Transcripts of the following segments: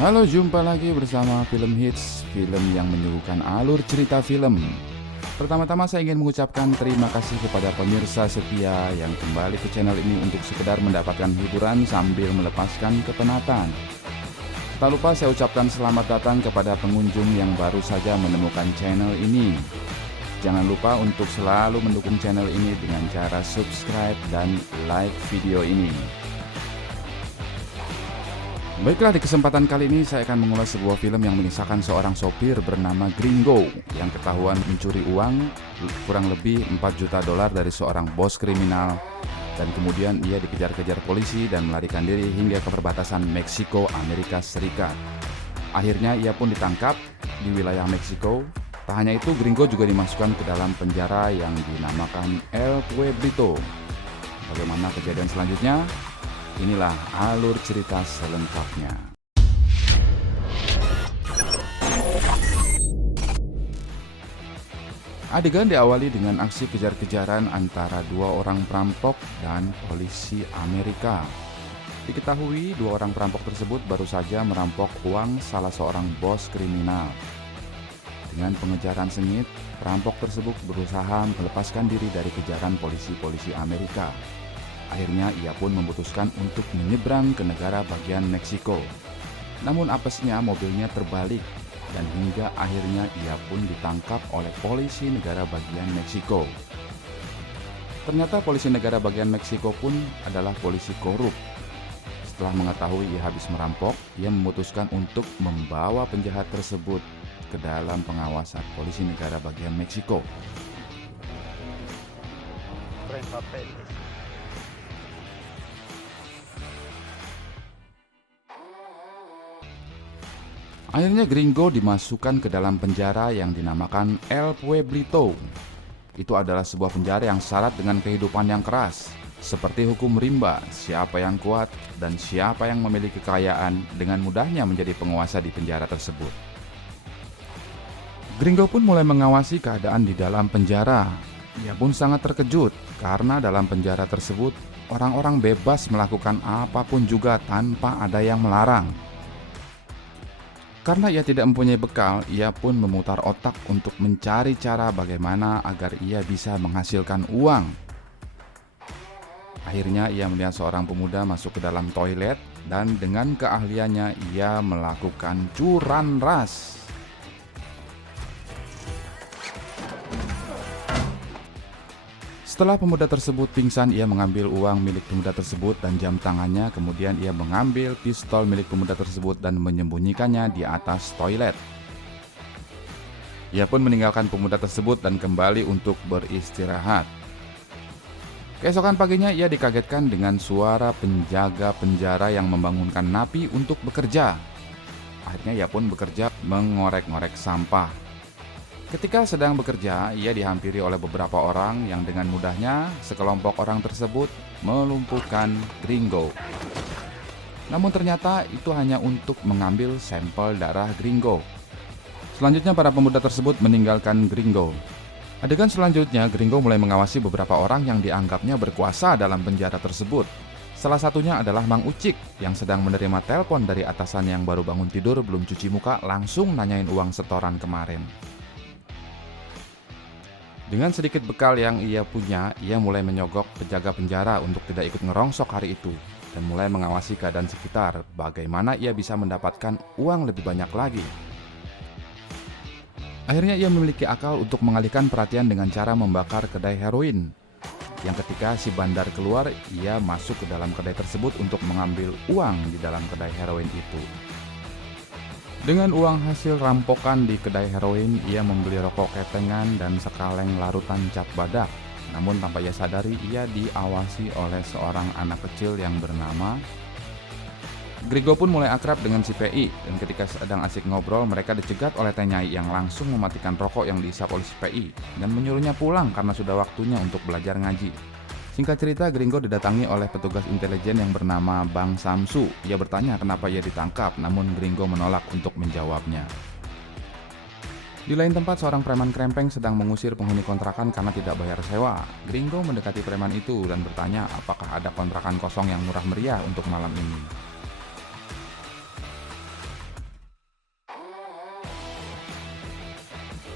Halo, jumpa lagi bersama Film Hits, film yang menyuguhkan alur cerita film. Pertama-tama saya ingin mengucapkan terima kasih kepada pemirsa setia yang kembali ke channel ini untuk sekedar mendapatkan hiburan sambil melepaskan kepenatan. Tak lupa saya ucapkan selamat datang kepada pengunjung yang baru saja menemukan channel ini. Jangan lupa untuk selalu mendukung channel ini dengan cara subscribe dan like video ini. Baiklah, di kesempatan kali ini saya akan mengulas sebuah film yang mengisahkan seorang sopir bernama Gringo yang ketahuan mencuri uang kurang lebih 4 juta dolar dari seorang bos kriminal, dan kemudian ia dikejar-kejar polisi dan melarikan diri hingga ke perbatasan Meksiko, Amerika Serikat. Akhirnya ia pun ditangkap di wilayah Meksiko. Tak hanya itu, Gringo juga dimasukkan ke dalam penjara yang dinamakan El Pueblito. Bagaimana kejadian selanjutnya? Inilah alur cerita selengkapnya. Adegan diawali dengan aksi kejar-kejaran antara dua orang perampok dan polisi Amerika. Diketahui dua orang perampok tersebut baru saja merampok uang salah seorang bos kriminal. Dengan pengejaran sengit, perampok tersebut berusaha melepaskan diri dari kejaran polisi-polisi Amerika. Akhirnya ia pun memutuskan untuk menyeberang ke negara bagian Meksiko. Namun apesnya mobilnya terbalik dan hingga akhirnya ia pun ditangkap oleh polisi negara bagian Meksiko. Ternyata polisi negara bagian Meksiko pun adalah polisi korup. Setelah mengetahui ia habis merampok, ia memutuskan untuk membawa penjahat tersebut ke dalam pengawasan polisi negara bagian Meksiko. Akhirnya Gringo dimasukkan ke dalam penjara yang dinamakan El Pueblito. Itu adalah sebuah penjara yang syarat dengan kehidupan yang keras, seperti hukum rimba, siapa yang kuat dan siapa yang memiliki kekayaan dengan mudahnya menjadi penguasa di penjara tersebut. Gringo pun mulai mengawasi keadaan di dalam penjara. Ia pun sangat terkejut karena dalam penjara tersebut orang-orang bebas melakukan apapun juga tanpa ada yang melarang. Karena ia tidak mempunyai bekal, ia pun memutar otak untuk mencari cara bagaimana agar ia bisa menghasilkan uang. Akhirnya ia melihat seorang pemuda masuk ke dalam toilet dan dengan keahliannya ia melakukan curan ras. Setelah pemuda tersebut pingsan, ia mengambil uang milik pemuda tersebut dan jam tangannya. Kemudian ia mengambil pistol milik pemuda tersebut dan menyembunyikannya di atas toilet. Ia pun meninggalkan pemuda tersebut dan kembali untuk beristirahat. Keesokan paginya ia dikagetkan dengan suara penjaga penjara yang membangunkan napi untuk bekerja. Akhirnya ia pun bekerja mengorek-ngorek sampah. Ketika sedang bekerja, ia dihampiri oleh beberapa orang yang dengan mudahnya sekelompok orang tersebut melumpuhkan Gringo. Namun ternyata itu hanya untuk mengambil sampel darah Gringo. Selanjutnya para pemuda tersebut meninggalkan Gringo. Adegan selanjutnya, Gringo mulai mengawasi beberapa orang yang dianggapnya berkuasa dalam penjara tersebut. Salah satunya adalah Mang Ucik yang sedang menerima telepon dari atasan yang baru bangun tidur belum cuci muka, langsung nanyain uang setoran kemarin. Dengan sedikit bekal yang ia punya, ia mulai menyogok penjaga penjara untuk tidak ikut ngerongsok hari itu dan mulai mengawasi keadaan sekitar, bagaimana ia bisa mendapatkan uang lebih banyak lagi. Akhirnya ia memiliki akal untuk mengalihkan perhatian dengan cara membakar kedai heroin. Yang ketika si bandar keluar, ia masuk ke dalam kedai tersebut untuk mengambil uang di dalam kedai heroin itu. Dengan uang hasil rampokan di kedai heroin, ia membeli rokok ketengan dan sekaleng larutan cap badak. Namun tanpa ia sadari, ia diawasi oleh seorang anak kecil yang bernama Gringo. Pun mulai akrab dengan si PI, dan ketika sedang asik ngobrol, mereka dicegat oleh Nyai yang langsung mematikan rokok yang diisap oleh si PI dan menyuruhnya pulang karena sudah waktunya untuk belajar ngaji. Singkat cerita, Gringo didatangi oleh petugas intelijen yang bernama Bang Samsu. Ia bertanya kenapa ia ditangkap, namun Gringo menolak untuk menjawabnya. Di lain tempat, seorang preman krempeng sedang mengusir penghuni kontrakan karena tidak bayar sewa. Gringo mendekati preman itu dan bertanya apakah ada kontrakan kosong yang murah meriah untuk malam ini.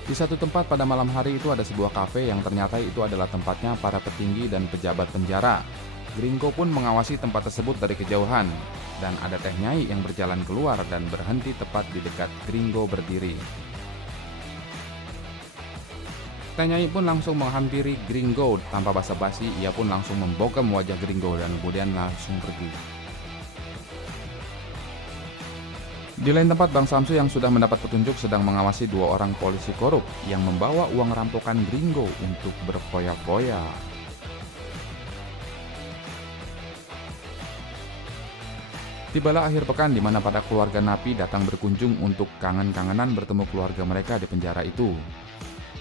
Di satu tempat pada malam hari itu ada sebuah kafe yang ternyata itu adalah tempatnya para petinggi dan pejabat penjara. Gringo pun mengawasi tempat tersebut dari kejauhan, dan ada Teh Nyai yang berjalan keluar dan berhenti tepat di dekat Gringo berdiri. Teh Nyai pun langsung menghampiri Gringo tanpa basa-basi. Ia pun langsung membokem wajah Gringo dan kemudian langsung pergi. Di lain tempat, Bang Samsu yang sudah mendapat petunjuk sedang mengawasi dua orang polisi korup yang membawa uang rampokan Gringo untuk berfoya-foya. Tibalah akhir pekan di mana pada keluarga Napi datang berkunjung untuk kangen-kangenan bertemu keluarga mereka di penjara itu.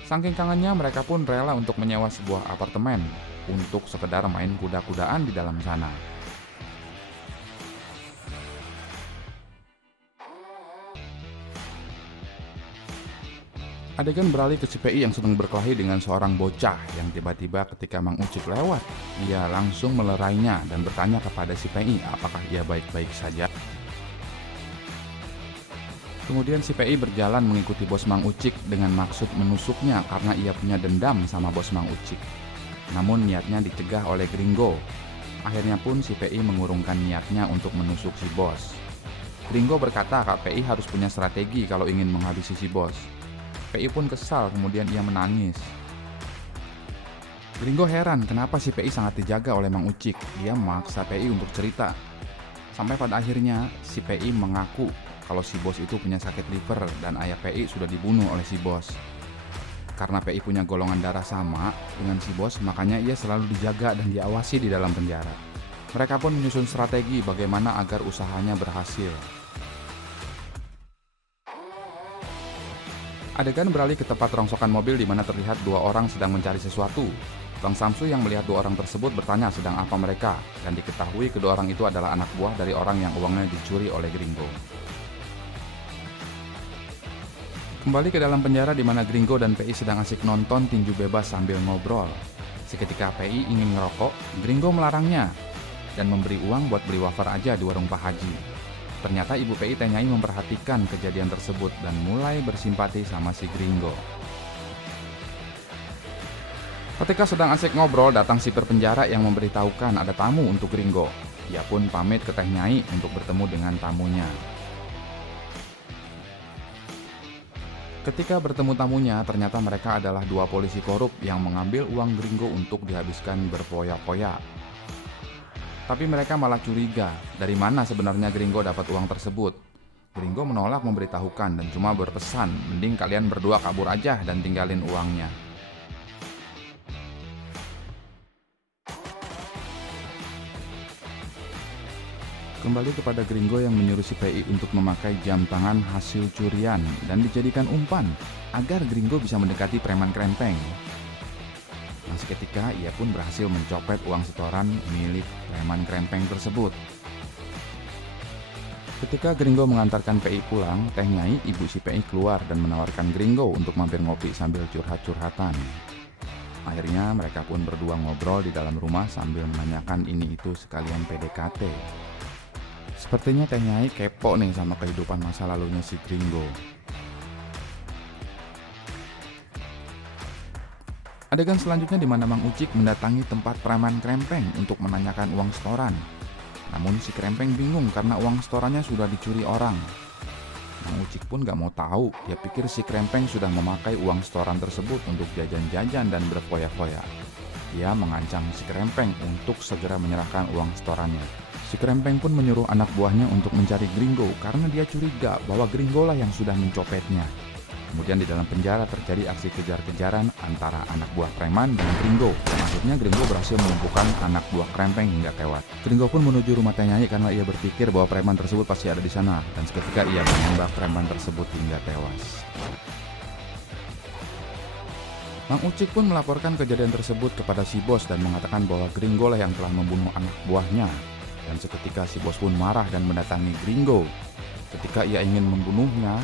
Saking kangennya, mereka pun rela untuk menyewa sebuah apartemen untuk sekedar main kuda-kudaan di dalam sana. Adegan beralih ke si PI yang sedang berkelahi dengan seorang bocah yang tiba-tiba ketika Mang Ucik lewat, ia langsung melerainya dan bertanya kepada si PI apakah ia baik-baik saja. Kemudian si PI berjalan mengikuti bos Mang Ucik dengan maksud menusuknya karena ia punya dendam sama bos Mang Ucik. Namun niatnya dicegah oleh Gringo. Akhirnya pun si PI mengurungkan niatnya untuk menusuk si bos. Gringo berkata kalau PI harus punya strategi kalau ingin menghabisi si bos. PI pun kesal, kemudian ia menangis. Gringo heran kenapa si PI sangat dijaga oleh Mang Ucik. Dia memaksa PI untuk cerita. Sampai pada akhirnya si PI mengaku kalau si bos itu punya sakit liver dan ayah PI sudah dibunuh oleh si bos. Karena PI punya golongan darah sama dengan si bos, makanya ia selalu dijaga dan diawasi di dalam penjara. Mereka pun menyusun strategi bagaimana agar usahanya berhasil. Adegan beralih ke tempat rongsokan mobil di mana terlihat dua orang sedang mencari sesuatu. Bang Samsu yang melihat dua orang tersebut bertanya sedang apa mereka, dan diketahui kedua orang itu adalah anak buah dari orang yang uangnya dicuri oleh Gringo. Kembali ke dalam penjara di mana Gringo dan PI sedang asik nonton tinju bebas sambil ngobrol. Seketika PI ingin ngerokok, Gringo melarangnya dan memberi uang buat beli wafer aja di warung Pak Haji. Ternyata ibu PI Teh Nyai memperhatikan kejadian tersebut dan mulai bersimpati sama si Gringo. Ketika sedang asik ngobrol, datang sipir penjara yang memberitahukan ada tamu untuk Gringo. Ia pun pamit ke Teh Nyai untuk bertemu dengan tamunya. Ketika bertemu tamunya, ternyata mereka adalah dua polisi korup yang mengambil uang Gringo untuk dihabiskan berfoya-foya. Tapi mereka malah curiga, dari mana sebenarnya Gringo dapat uang tersebut. Gringo menolak memberitahukan dan cuma berpesan, mending kalian berdua kabur aja dan tinggalin uangnya. Kembali kepada Gringo yang menyuruh si PI untuk memakai jam tangan hasil curian dan dijadikan umpan agar Gringo bisa mendekati preman krempeng. Nah, seketika ia pun berhasil mencopet uang setoran milik preman krempeng tersebut. Ketika Gringo mengantarkan PI pulang, Teh Nyai, ibu si PI keluar dan menawarkan Gringo untuk mampir ngopi sambil curhat-curhatan. Akhirnya mereka pun berdua ngobrol di dalam rumah sambil menanyakan ini itu sekalian PDKT. Sepertinya Teh Nyai kepo nih sama kehidupan masa lalunya si Gringo. Adegan selanjutnya di mana Mang Ucik mendatangi tempat preman krempeng untuk menanyakan uang setoran. Namun si krempeng bingung karena uang setorannya sudah dicuri orang. Mang Ucik pun gak mau tahu, dia pikir si krempeng sudah memakai uang setoran tersebut untuk jajan-jajan dan berfoya-foya. Dia mengancam si krempeng untuk segera menyerahkan uang setorannya. Si krempeng pun menyuruh anak buahnya untuk mencari Gringo karena dia curiga bahwa Gringo lah yang sudah mencopetnya. Kemudian di dalam penjara terjadi aksi kejar-kejaran antara anak buah preman dan Gringo. Dan akhirnya Gringo berhasil melumpuhkan anak buah krempeng hingga tewas. Gringo pun menuju rumah Teh Nyai karena ia berpikir bahwa preman tersebut pasti ada di sana. Dan seketika ia menembak preman tersebut hingga tewas. Mang Ucik pun melaporkan kejadian tersebut kepada si bos dan mengatakan bahwa Gringo lah yang telah membunuh anak buahnya. Dan seketika si bos pun marah dan mendatangi Gringo. Ketika ia ingin membunuhnya,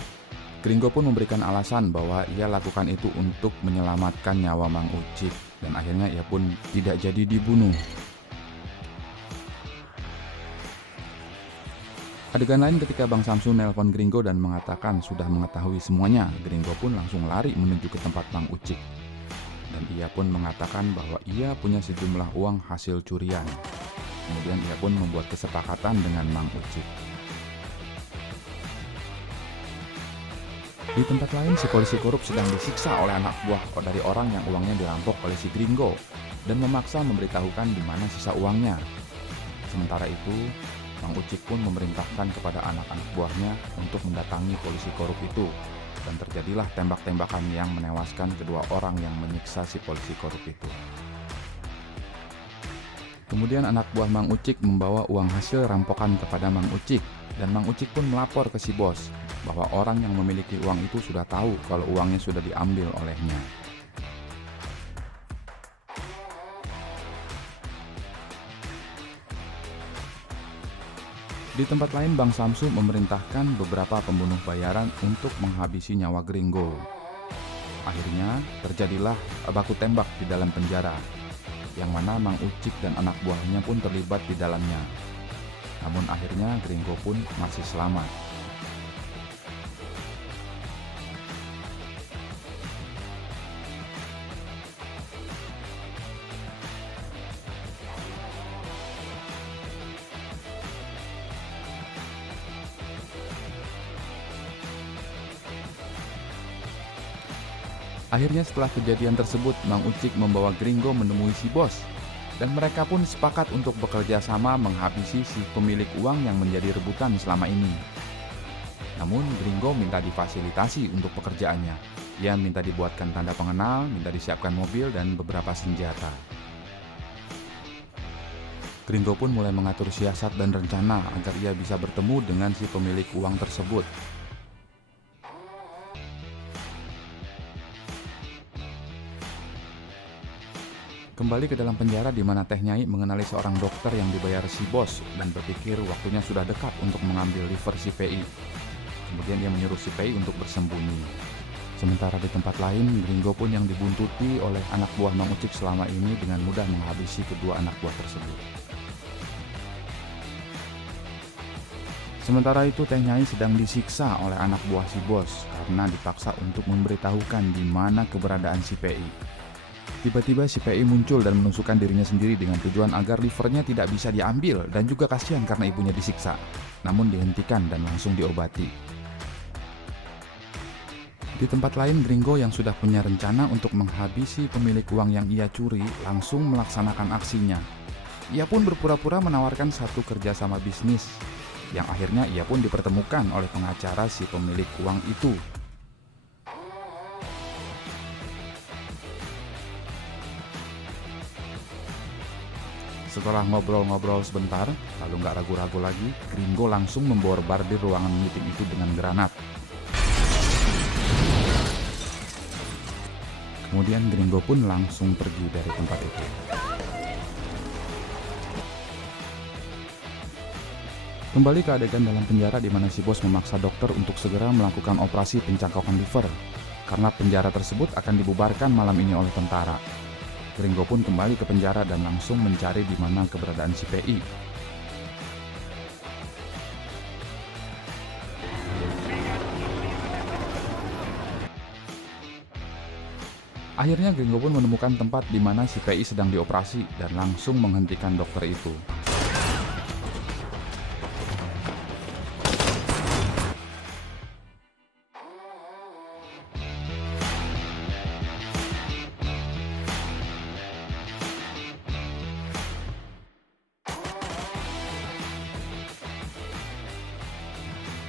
Gringo pun memberikan alasan bahwa ia lakukan itu untuk menyelamatkan nyawa Mang Ucik, dan akhirnya ia pun tidak jadi dibunuh. Adegan lain ketika Bang Samsu nelpon Gringo dan mengatakan sudah mengetahui semuanya. Gringo pun langsung lari menuju ke tempat Mang Ucik. Dan ia pun mengatakan bahwa ia punya sejumlah uang hasil curian. Kemudian ia pun membuat kesepakatan dengan Mang Ucik. Di tempat lain, si polisi korup sedang disiksa oleh anak buah dari orang yang uangnya dirampok oleh si Gringo dan memaksa memberitahukan di mana sisa uangnya. Sementara itu, Mang Ucik pun memerintahkan kepada anak-anak buahnya untuk mendatangi polisi korup itu, dan terjadilah tembak-tembakan yang menewaskan kedua orang yang menyiksa si polisi korup itu. Kemudian anak buah Mang Ucik membawa uang hasil rampokan kepada Mang Ucik, dan Mang Ucik pun melapor ke si bos bahwa orang yang memiliki uang itu sudah tahu kalau uangnya sudah diambil olehnya. Di tempat lain, Bang Samsu memerintahkan beberapa pembunuh bayaran untuk menghabisi nyawa Gringo. Akhirnya terjadilah baku tembak di dalam penjara, yang mana Mang Ucik dan anak buahnya pun terlibat di dalamnya. Namun akhirnya Gringo pun masih selamat. Akhirnya setelah kejadian tersebut, Mang Ucik membawa Gringo menemui si bos, dan mereka pun sepakat untuk bekerja sama menghabisi si pemilik uang yang menjadi rebutan selama ini. Namun Gringo minta difasilitasi untuk pekerjaannya. Ia minta dibuatkan tanda pengenal, minta disiapkan mobil dan beberapa senjata. Gringo pun mulai mengatur siasat dan rencana agar ia bisa bertemu dengan si pemilik uang tersebut. Kembali ke dalam penjara di mana Teh Nyai mengenali seorang dokter yang dibayar si bos dan berpikir waktunya sudah dekat untuk mengambil liver si PI. Kemudian ia menyuruh si PI untuk bersembunyi. Sementara di tempat lain, Gringo pun yang dibuntuti oleh anak buah Mang Ucik selama ini dengan mudah menghabisi kedua anak buah tersebut. Sementara itu Teh Nyai sedang disiksa oleh anak buah si bos karena dipaksa untuk memberitahukan di mana keberadaan si PI. Tiba-tiba si PI muncul dan menusukkan dirinya sendiri dengan tujuan agar livernya tidak bisa diambil dan juga kasihan karena ibunya disiksa. Namun dihentikan dan langsung diobati. Di tempat lain, Gringo yang sudah punya rencana untuk menghabisi pemilik uang yang ia curi langsung melaksanakan aksinya. Ia pun berpura-pura menawarkan satu kerjasama bisnis, yang akhirnya ia pun dipertemukan oleh pengacara si pemilik uang itu. Setelah ngobrol-ngobrol sebentar, lalu nggak ragu-ragu lagi, Gringo langsung memborbardir ruangan meeting itu dengan granat. Kemudian Gringo pun langsung pergi dari tempat itu. Kembali ke adegan dalam penjara di mana si bos memaksa dokter untuk segera melakukan operasi pencangkokan liver, karena penjara tersebut akan dibubarkan malam ini oleh tentara. Gringo pun kembali ke penjara dan langsung mencari di mana keberadaan si PI. Akhirnya Gringo pun menemukan tempat di mana si PI sedang dioperasi dan langsung menghentikan dokter itu.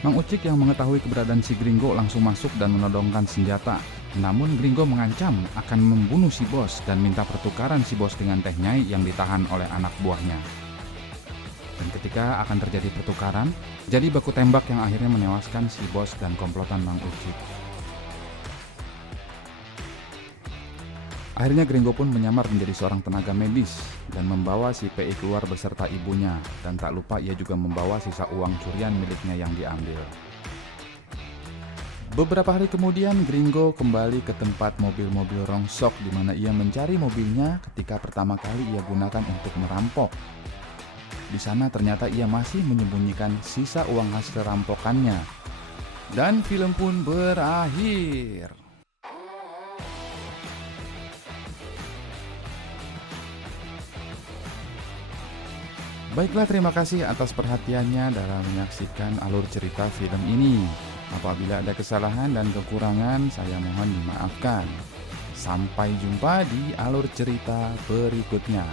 Mang Ucik yang mengetahui keberadaan si Gringo langsung masuk dan menodongkan senjata. Namun Gringo mengancam akan membunuh si bos dan minta pertukaran si bos dengan Teh Nyai yang ditahan oleh anak buahnya. Dan ketika akan terjadi pertukaran, jadi baku tembak yang akhirnya menewaskan si bos dan komplotan Mang Ucik. Akhirnya Gringo pun menyamar menjadi seorang tenaga medis dan membawa si PI keluar beserta ibunya, dan tak lupa ia juga membawa sisa uang curian miliknya yang diambil. Beberapa hari kemudian Gringo kembali ke tempat mobil-mobil rongsok di mana ia mencari mobilnya ketika pertama kali ia gunakan untuk merampok. Di sana ternyata ia masih menyembunyikan sisa uang hasil rampokannya. Dan film pun berakhir. Baiklah, terima kasih atas perhatiannya dalam menyaksikan alur cerita film ini. Apabila ada kesalahan dan kekurangan, saya mohon dimaafkan. Sampai jumpa di alur cerita berikutnya.